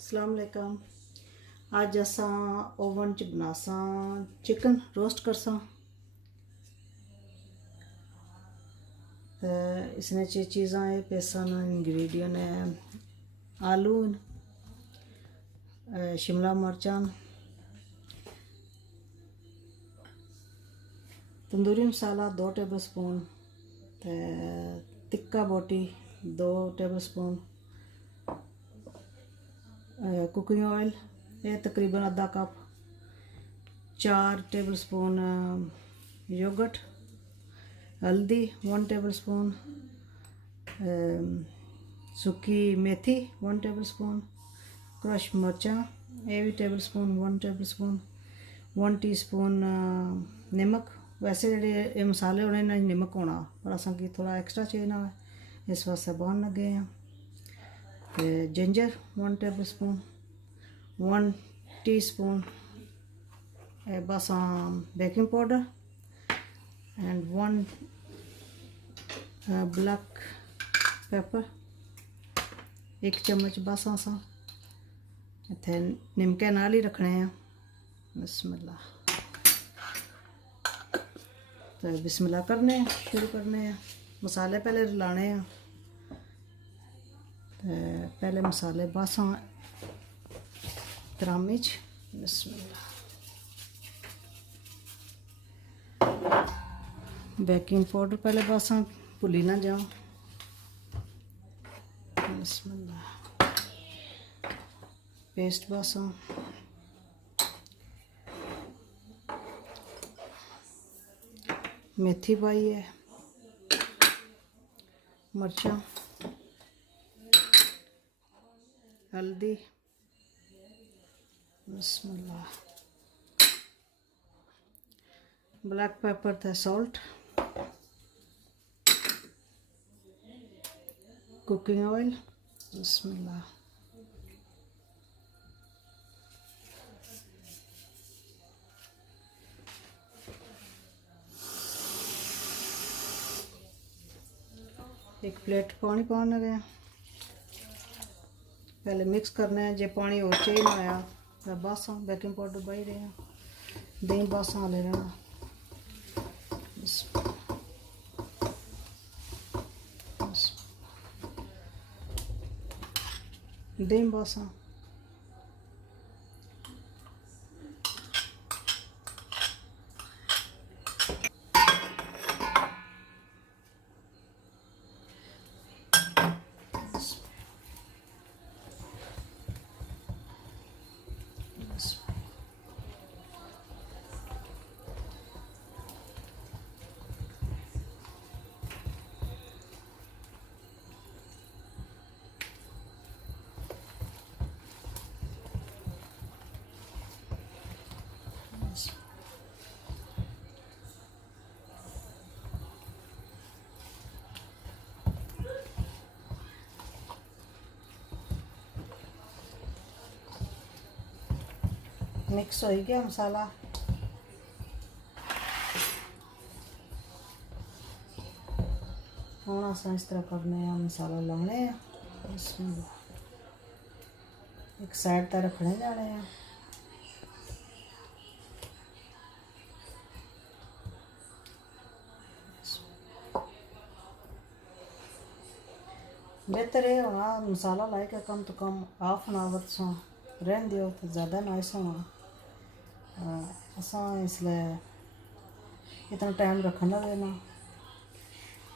अस्सलाम वालेकुम। अज असां ओवन च बनासां चिकन रोस्ट करसां। इसने चीज़ां ये पेसन इंग्रेडिएंट है आलू शिमला मिर्चां तंदूरी मसाला 2 टेबल स्पून तिक्का बोटी 2 टेबल स्पून कुकिंग ऑयल ये तकरीबन आधा कप 4 टेबल स्पून योगर्ट हल्दी 1 टेबल स्पून सुक्की मेथी 1 टेबल स्पून क्रश मिर्चा ये भी table spoon 1 table spoon 1 teaspoon नमक। वैसे जे मसाले होने ना नमक होना पर असा की थोड़ा एक्स्ट्रा चाहिए ना इस वास्ते बन लगे हैं। जिंजर 1 टेबल स्पून 1 टीस्पून बस baking powder and 1 black pepper 1 चम्मच बस असा इत्थे निमके नाल ही रखने हैं। बिस्मिल्लाह तो बिस्मिल्लाह करने हैं शुरू करने हैं। मसाले पहले रलाने हैं पहले मसाले बस त्रामी च बिस्मिल्लाह। बेकिंग पाउडर पहले बस भुली ना जाओ बिस्मिल्लाह। पेस्ट बस मेथी पाई है मिर्चा हल्दी बिस्मिल्लाह ब्लैक पेपर था सॉल्ट कुकिंग ऑयल बिस्मिल्लाह। एक प्लेट पानी पाने लगे पहले मिक्स करना है। जे पानी और चाहिए ना आया तो बस बेकिंग पाउडर पाई रहे हैं दही बस ले रहना दही बस मिक्स हो गया मसाला। हम असा इस तरह करने हैं मसाला लाने हैं एक साइड तक रखने जाने हैं। बेहतर ये होना मसाला लाई के कम तो कम हाफ एन आवर सो रहन दियो तो ज़्यादा नाइस होना। असा इसलिए इतना टाइम रखना लेना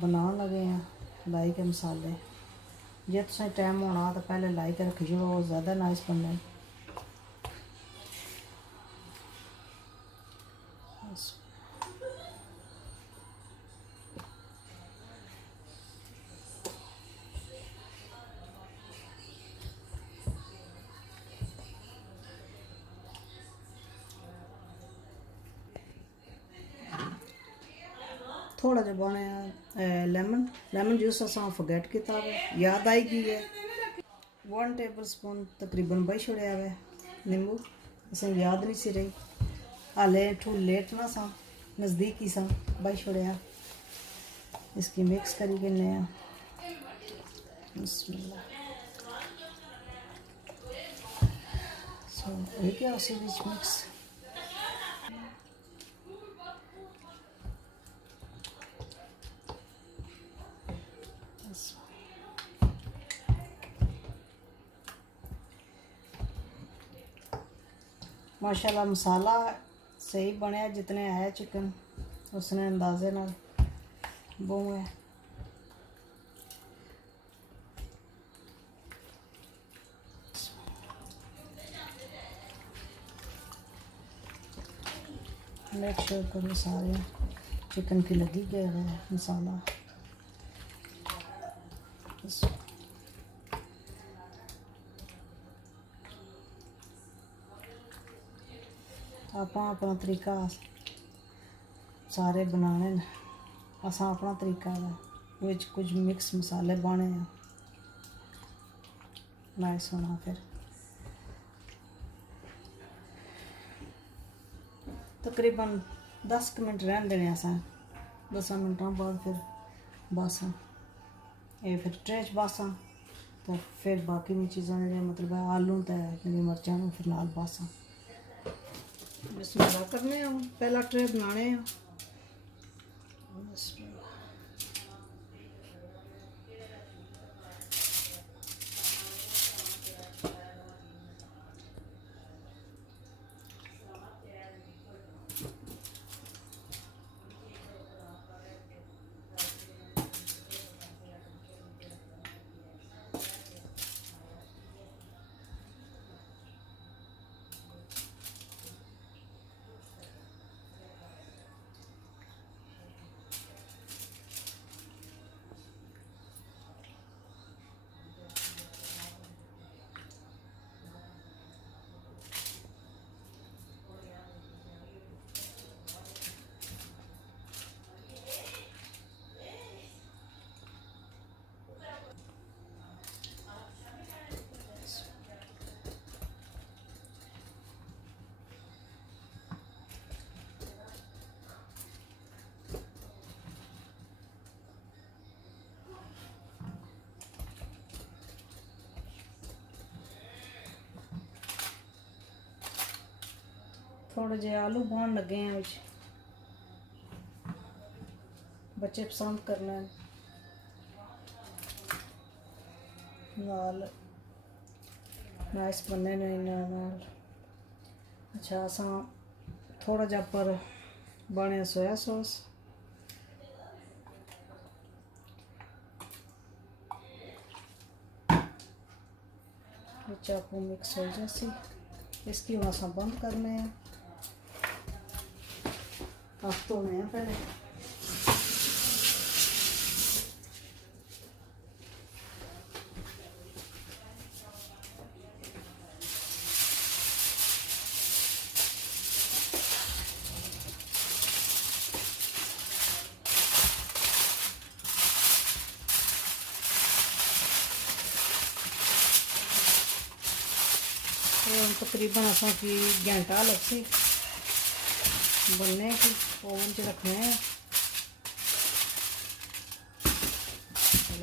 बना लगे हैं लाई के मसाले। जे तुम टाइम होना तो पहले लाई के रखी जो वो ज़्यादा नाइस बनने। थोड़ा जहा बने लेमन जूस असा फॉरगेट किया याद आई गई है 1 टेबल स्पून तकरीबन बही छोड़िया है नींबू असें याद नहीं सी रही हाले टू लेट ना सा नज़दीक ही सा बही छोड़िया। इसकी मिक्स करी बिस्मिल्लाह। ये क्या उसी बीच मिक्स माशाल्लाह मसाला सही बनया जितने है चिकन उसने अंदाजे नाल वो है मेक श्योर करो सारे चिकन की लगी गया है मसाला। अपना अपना तरीका सारे बनाने असा अपना तरीका है विच कुछ मिक्स मसाले पाने नाइस होना। फिर तकरीबन 10 मिनट रहन देने असा 10 मिनटों बाद फिर बासा ये फिर ट्रे च बासा तो फिर बाकी दी चीज़ां मतलब है आलू तो मिर्चां फिर नाल बासा बिस्मिल्लाह करने हैं। पहला ट्रे बनाने हैं। थोड़े जे आलू बन लगे हैं विच बच्चे पसंद करना है नाल नाइस बनने ने नाल। अच्छा असा थोड़ा जा पर बने सोया सॉस चाकू मिक्स हो जैसी इसकी हम असा बंद करने हैं। अब तो मैं पहले तकरीबन असा की घंटा लगसी बनने की ओवन च रखने हैं।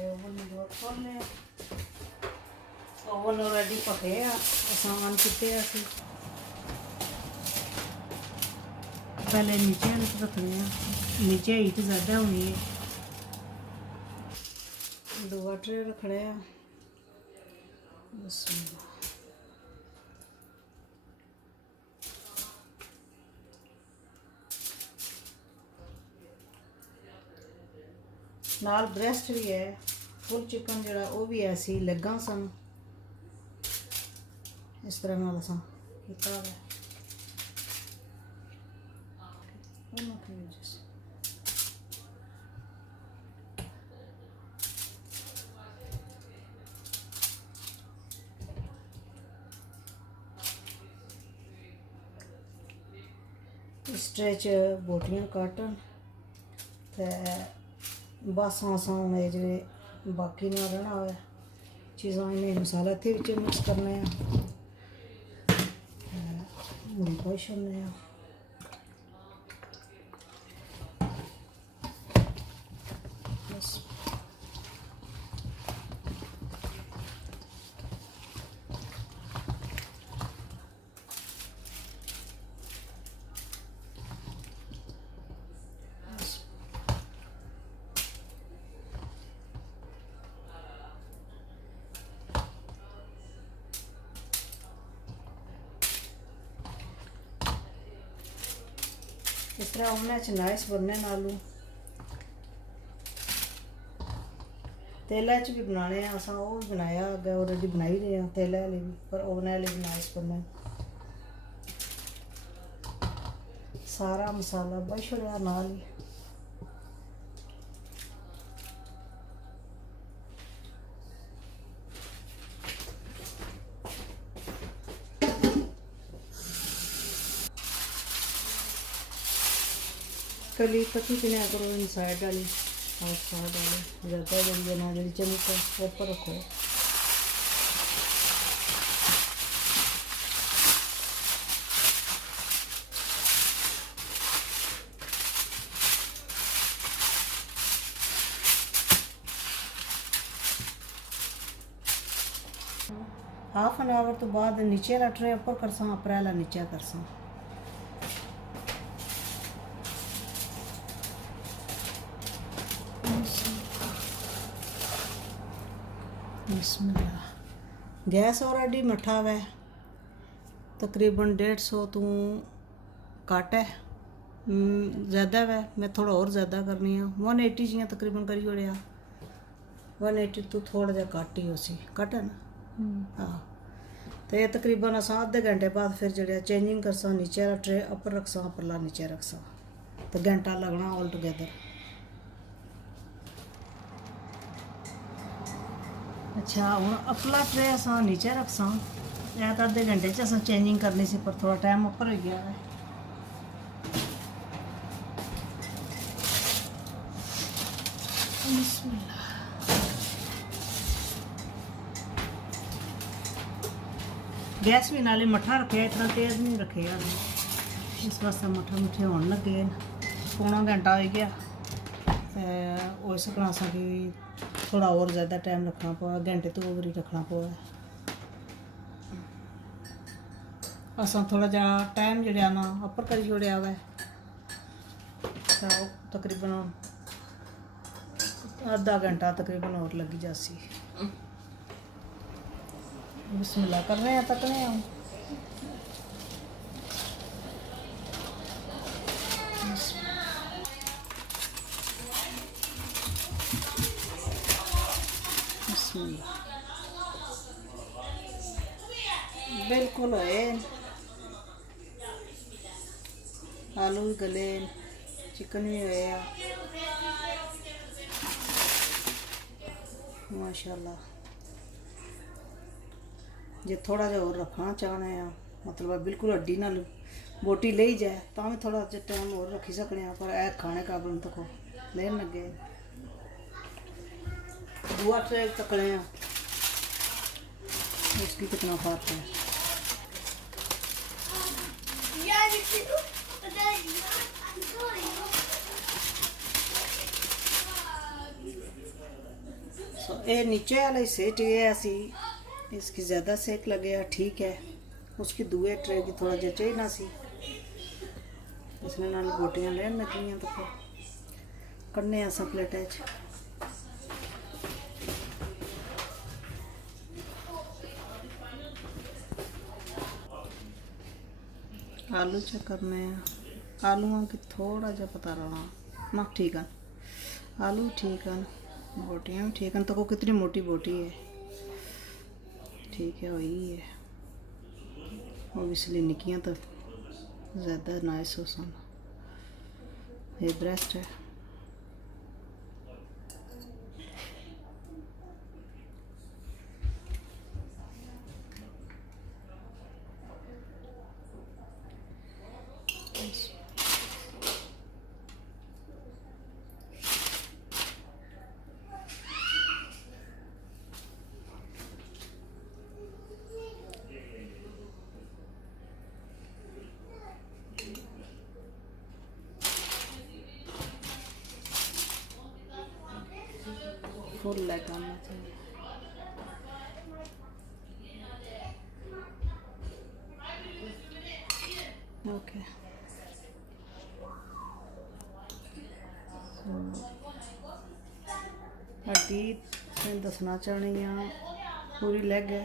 ओवन में खोलने ओवन ऑलरेडी पके आसान किते पहले नीचे रखने हैं नीचे हीट ज़्यादा होनी है। दूआ ट्रे रखने हैं नाल ब्रेस्ट भी है फुल चिकन जरा वो भी ऐसी लगा सन इस तरह नाल असा कीता है। इस ट्रे च बोटियां काटन ते बस आसान है जो बाकी ना रहना हो चीज़ा इन्हें मसाला इतने मिक्स करने मूरी पाई छोड़ने बस। इस तरह ओवन च नाइस बनने न आलू। तेलै च भी बनाने अस, वो भी बनाया अग्गें ऑलरेडी बनाई रहे हैं तेलै वाले भी, पर ओवन वाले भी नाइस बनने। सारा मसाला बही छड़िया नाल ही। कली पत्ती पिने करो इन साइड वाली, साइड वाली ज़्यादा जल्दी ना जल्दी चमक ऊपर रखो। हाफ एन आवर तो बाद नीचे वाला ट्रे ऊपर करसा, ऊपर वाला नीचे करसा। बिस्मिल्लाह। गैस ऑलरेडी मठा हुआ है, तकरीबन 150 तू घट है, ज़्यादा है। मैं थोड़ा और ज़्यादा करनी है, 180 जियां तकरीबन करी ओड़िया। 180 तो थोड़ा जहा घट ही उसी घट है ना। हाँ, तो ये तकरीबन अस आधे घंटे बाद फिर जो चेंजिंग करसा, नीचे वाला ट्रे अपर रखसा, परला नीचे रखसा, तो घंटा लगना ऑल टुगेदर। अच्छा हूँ अपला ट्रे अस नीचे रखसा, या तो अद्धे घंटे च अस चेंजिंग करनी सी, पर थोड़ा टाइम उपर हो गया है। गैस भी नाले मठा रखे, इतना तेज नहीं रखे यार, इस वास्ते मठा मुठे होने लगे। पौना घंटा हो गया, तो उस सकना असा कि थोड़ा और ज़्यादा टाइम रखना पवा, घंटे तो ओवर ही रखना पवा। असा थोड़ा जहा टाइम जड़ा ना अपर करी छोड़िया हुआ, तो तकरीबन आधा घंटा तकरीबन और लगी जासी। बिस्मिल्लाह कर रहे हैं, तकने हैं। बिल्कुल होए, आलू भी गले, चिकन भी होया माशाल्लाह। जे थोड़ा जहा और रखना चाहने हैं, मतलब बिल्कुल हड्डी ना बोटी ले जाए, तो भी थोड़ा जहा टाइम और रखी सकने हैं, पर ऐ खाने काबल तक लेन लगे। दुआ ट्रे तकने हैं, उसकी कितना फर्क है। ये नीचे वाला हिस्से सी, इसकी ज़्यादा सेक लगे ठीक है, उसकी दुए ट्रे की थोड़ा जहा चाहिए ना सी, इसमें नाल बोटियाँ लेन लगियाँ, तो फिर कन्ने अस प्लेटा च। आलू चेक करने हैं, आलूओं की थोड़ा जहा पता रहना ना, ठीक है आलू ठीक है, बोटियाँ भी ठीक है। तो को कितनी मोटी बोटी है, ठीक है वही है, ओबियसली निकियाँ तो ज़्यादा नाइस हो सन। ये ब्रेस्ट है, फुल लेग आना चाहिए। ओके हड्डी मैं दसना चाहनी हाँ, पूरी लेग है,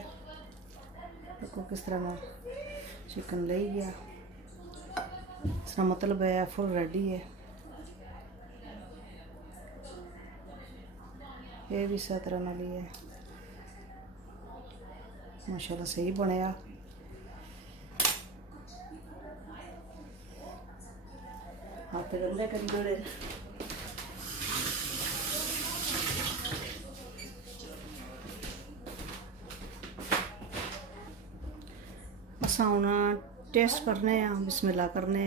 देखो किस तरह मैं चिकन ले गया। इसका मतलब है फुल रेडी है। ये भी इस तरह नाल ही है। माशाल्लाह सही बनया। हाथ गंदे करी जोड़े। असां हुण टेस्ट करने बिस्मिल्लाह करने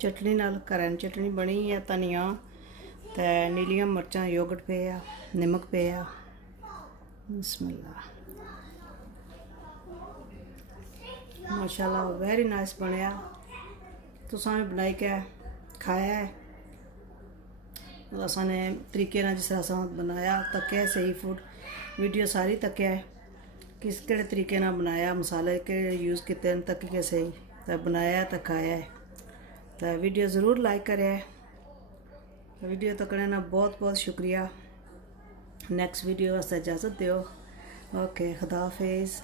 चटनी नाल। घरें चटनी बनी है, धनिया ते नीलियां मिर्चां, योगर्ट पे आ, नमक पे आ। बिस्मिल्लाह। माशाल्लाह वेरी नाइस बनया। तुसां भी बनाई के खाया है। असां ने तरीके नाल जिस तरह असां बनाया तक्या सही फूड वीडियो सारी तक्या है किस केड़े तरीके नाल बनाया, मसाले के यूज़ किते तक के सही तो बनाया तो खाया है। तो वीडियो ज़रूर लाइक करें। वीडियो तकने ना बहुत बहुत शुक्रिया। नेक्स्ट वीडियो वास्ते इजाज़त दियो। ओके, खुदा हाफिज़।